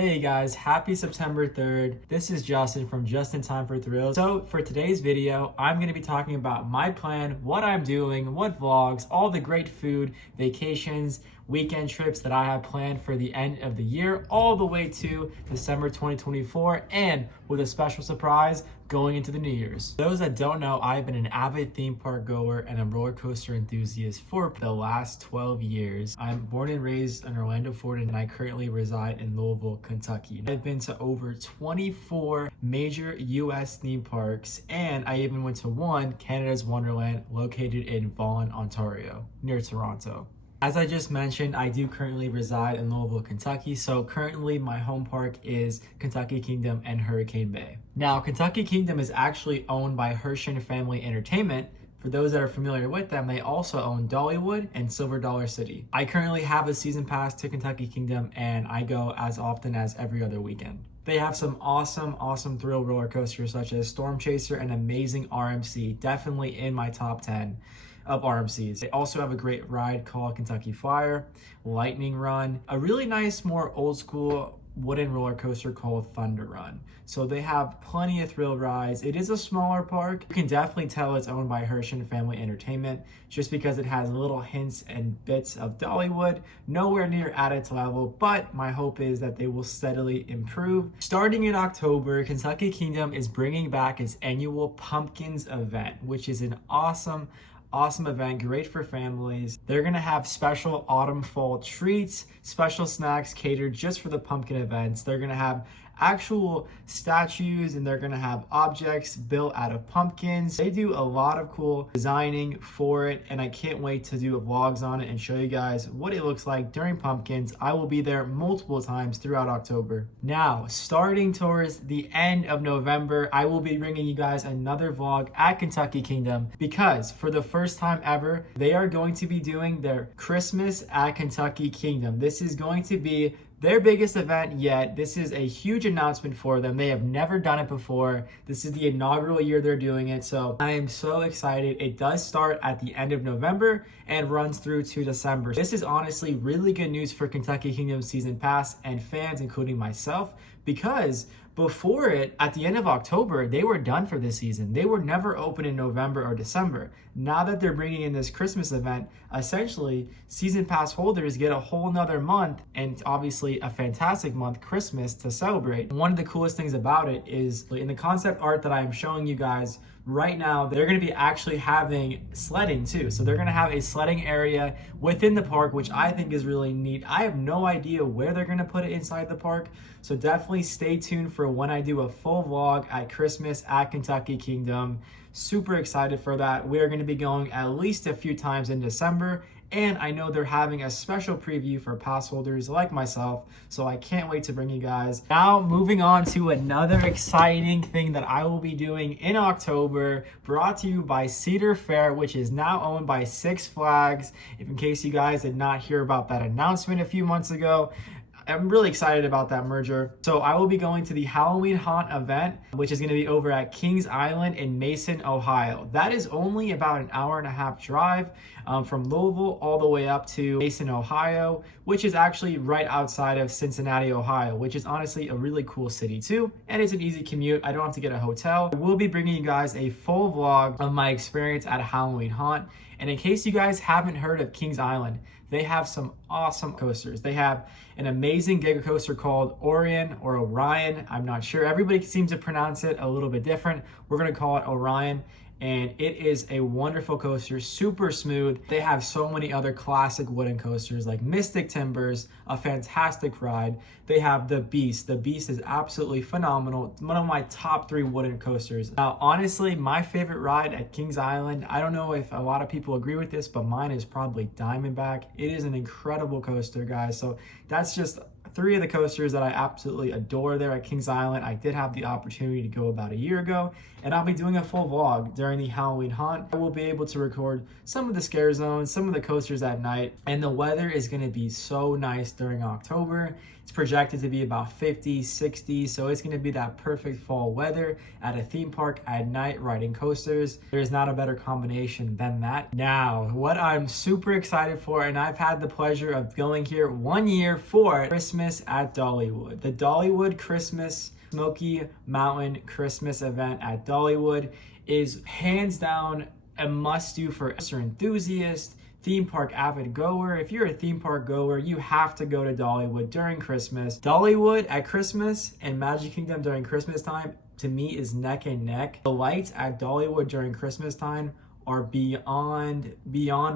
Hey guys, happy September 3rd. This is Justin from Just in Time for Thrills. So for today's video, I'm going to be talking about my plan, what I'm doing, what vlogs, all the great food, vacations, weekend trips that I have planned for the end of the year, all the way to December 2024, and with a special surprise going into the New Year's. For those that don't know, I've been an avid theme park goer and a roller coaster enthusiast for the last 12 years. I'm born and raised in Orlando, Florida, and I currently reside in Louisville, Kentucky. I've been to over 24 major US theme parks, and I even went to one, Canada's Wonderland, located in Vaughan, Ontario, near Toronto. As I just mentioned, I do currently reside in Louisville, Kentucky, so currently my home park is Kentucky Kingdom and Hurricane Bay. Now, Kentucky Kingdom is actually owned by Herschend Family Entertainment. For those that are familiar with them, they also own Dollywood and Silver Dollar City. I currently have a season pass to Kentucky Kingdom, and I go as often as every other weekend. They have some awesome thrill roller coasters such as Storm Chaser and Amazing RMC, definitely in my top 10 of RMCs. They also have a great ride called Kentucky Flyer, Lightning Run, a really nice, more old school wooden roller coaster called Thunder Run. So they have plenty of thrill rides. It is a smaller park. You can definitely tell it's owned by Herschend Family Entertainment just because it has little hints and bits of Dollywood, nowhere near at its level, but my hope is that they will steadily improve. Starting in October, Kentucky Kingdom is bringing back its annual Pumpkins event, which is an awesome event, great for families. They're gonna have special autumn fall treats, special snacks catered just for the pumpkin events. They're gonna have actual statues and they're gonna have objects built out of pumpkins. They do a lot of cool designing for it, and I can't wait to do vlogs on it and show you guys what it looks like during pumpkins. I will be there multiple times throughout October. Now, starting towards the end of November, I will be bringing you guys another vlog at Kentucky Kingdom because for the first time ever, they are going to be doing their Christmas at Kentucky Kingdom. This is going to be their biggest event yet. This is a huge announcement for them. They have never done it before. This is the inaugural year they're doing it, so I am so excited. It does start at the end of November and runs through to December. This is honestly really good news for Kentucky Kingdom Season Pass and fans, including myself, because before it, at the end of October, they were done for this season. They were never open in November or December. Now that they're bringing in this Christmas event, essentially, season pass holders get a whole nother month, and obviously a fantastic month, Christmas, to celebrate. One of the coolest things about it is in the concept art that I am showing you guys right now, they're going to be actually having sledding too. So they're going to have a sledding area within the park, which I think is really neat. I have no idea where they're going to put it inside the park, so definitely stay tuned for when I do a full vlog at Christmas at Kentucky Kingdom. Super excited for that. We are going to be going at least a few times in December, and I know they're having a special preview for pass holders like myself, so I can't wait to bring you guys. Now, moving on to another exciting thing that I will be doing in October, brought to you by Cedar Fair, which is now owned by Six Flags. If in case you guys did not hear about that announcement a few months ago, I'm really excited about that merger. So I will be going to the Halloween Haunt event, which is going to be over at Kings Island in Mason, Ohio. That is only about an hour and a half drive from Louisville all the way up to Mason, Ohio, which is actually right outside of Cincinnati, Ohio, which is honestly a really cool city too. And it's an easy commute. I don't have to get a hotel. I will be bringing you guys a full vlog of my experience at Halloween Haunt. And in case you guys haven't heard of Kings Island, they have some awesome coasters. They have an amazing Giga coaster called Orion or Orion. I'm not sure. Everybody seems to pronounce it a little bit different. We're going to call it Orion. And it is a wonderful coaster, super smooth. They have so many other classic wooden coasters like Mystic Timbers, a fantastic ride. They have the Beast. The Beast is absolutely phenomenal. It's one of my top 3 wooden coasters. Now, honestly, my favorite ride at Kings Island, I don't know if a lot of people agree with this, but mine is probably Diamondback. It is an incredible coaster, guys. So that's just 3 of the coasters that I absolutely adore there at Kings Island. I did have the opportunity to go about a year ago, and I'll be doing a full vlog during the Halloween Haunt. I will be able to record some of the scare zones, some of the coasters at night, and the weather is going to be so nice during October. It's projected to be about 50, 60, so it's going to be that perfect fall weather at a theme park at night riding coasters. There's not a better combination than that. Now, what I'm super excited for, and I've had the pleasure of going here one year for Christmas Christmas at Dollywood. The Dollywood Christmas Smoky Mountain Christmas event at Dollywood is hands down a must-do for enthusiasts, theme park avid goer. If you're a theme park goer, you have to go to Dollywood during Christmas. Dollywood at Christmas and Magic Kingdom during Christmas time, to me, is neck and neck. The lights at Dollywood during Christmas time are beyond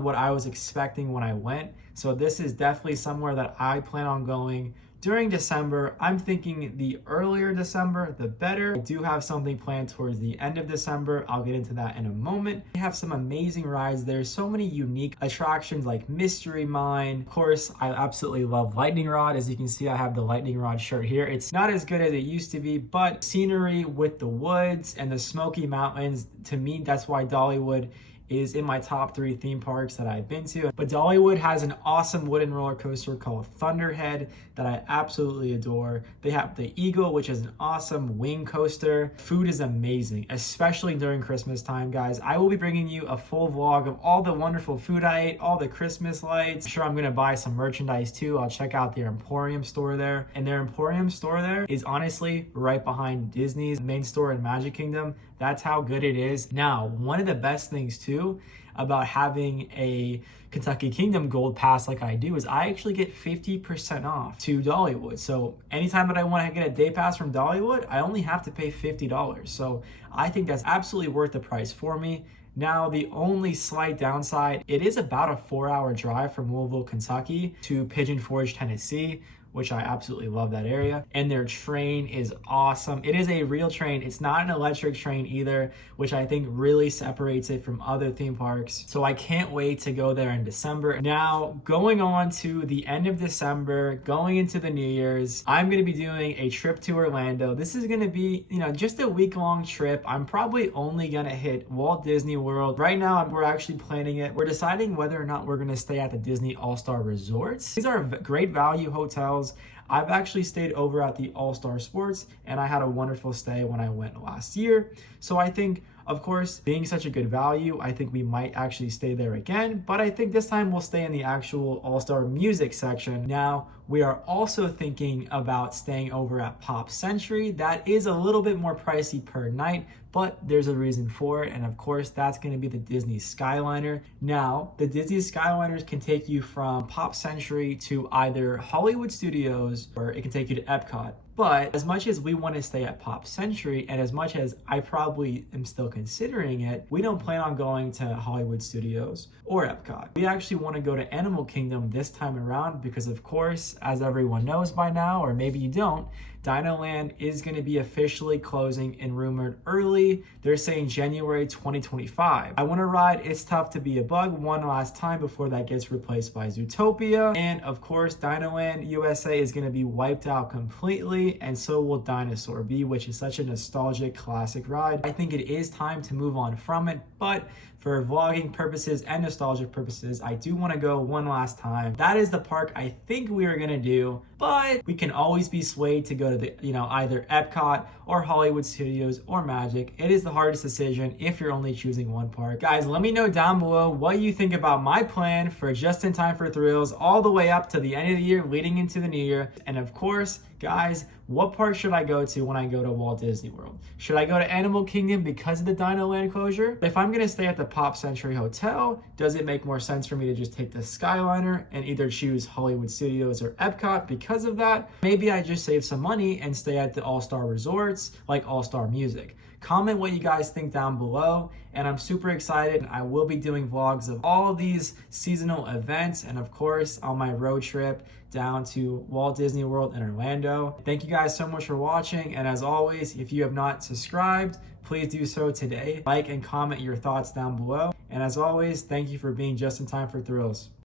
what I was expecting when I went. So this is definitely somewhere that I plan on going during December. I'm thinking the earlier December, the better. I do have something planned towards the end of December. I'll get into that in a moment. We have some amazing rides. There's so many unique attractions like Mystery Mine. Of course, I absolutely love Lightning Rod. As you can see, I have the Lightning Rod shirt here. It's not as good as it used to be, but scenery with the woods and the Smoky Mountains, to me, that's why Dollywood is in my top 3 theme parks that I've been to. But Dollywood has an awesome wooden roller coaster called Thunderhead that I absolutely adore. They have the Eagle, which is an awesome wing coaster. Food is amazing, especially during Christmas time, guys. I will be bringing you a full vlog of all the wonderful food I ate, all the Christmas lights. I'm sure I'm gonna buy some merchandise too. I'll check out their Emporium store there. And their Emporium store there is honestly right behind Disney's main store in Magic Kingdom. That's how good it is. Now, one of the best things too about having a Kentucky Kingdom Gold Pass like I do is I actually get 50% off to Dollywood. So anytime that I want to get a day pass from Dollywood, I only have to pay $50. So I think that's absolutely worth the price for me. Now, the only slight downside, it is about a 4-hour drive from Louisville, Kentucky to Pigeon Forge, Tennessee, which I absolutely love that area. And their train is awesome. It is a real train. It's not an electric train either, which I think really separates it from other theme parks. So I can't wait to go there in December. Now, going on to the end of December, going into the New Year's, I'm gonna be doing a trip to Orlando. This is gonna be, just a week-long trip. I'm probably only gonna hit Walt Disney World. Right now, we're actually planning it. We're deciding whether or not we're gonna stay at the Disney All-Star Resorts. These are great value hotels. I've actually stayed over at the All-Star Sports, and I had a wonderful stay when I went last year. So I think, of course, being such a good value, I think we might actually stay there again, but I think this time we'll stay in the actual All-Star Music section. Now, we are also thinking about staying over at Pop Century. That is a little bit more pricey per night, but there's a reason for it, and of course, that's gonna be the Disney Skyliner. Now, the Disney Skyliners can take you from Pop Century to either Hollywood Studios, or it can take you to Epcot. But as much as we want to stay at Pop Century, and as much as I probably am still considering it, we don't plan on going to Hollywood Studios or Epcot. We actually want to go to Animal Kingdom this time around because, of course, as everyone knows by now, or maybe you don't, Dinoland is going to be officially closing and rumored early. They're saying January 2025. I want to ride It's Tough to Be a Bug one last time before that gets replaced by Zootopia. And of course, Dinoland USA is going to be wiped out completely, and so will Dinosaur Be, which is such a nostalgic classic ride. I think it is time to move on from it, but for vlogging purposes and nostalgic purposes, I do want to go one last time. That is the park I think we are gonna do, but we can always be swayed to go to the, either Epcot or Hollywood Studios or Magic. It is the hardest decision if you're only choosing one park. Guys, let me know down below what you think about my plan for Just in Time for Thrills all the way up to the end of the year leading into the new year. And of course, guys, what park should I go to when I go to Walt Disney World? Should I go to Animal Kingdom because of the Dinoland closure? If I'm gonna stay at the Pop Century Hotel, does it make more sense for me to just take the Skyliner and either choose Hollywood Studios or Epcot because of that? Maybe I just save some money and stay at the All-Star Resorts like All-Star Music. Comment what you guys think down below, and I'm super excited. I will be doing vlogs of all of these seasonal events and of course on my road trip down to Walt Disney World in Orlando. Thank you guys so much for watching, and as always, if you have not subscribed, please do so today. Like and comment your thoughts down below, and as always, thank you for being Just in Time for Thrills.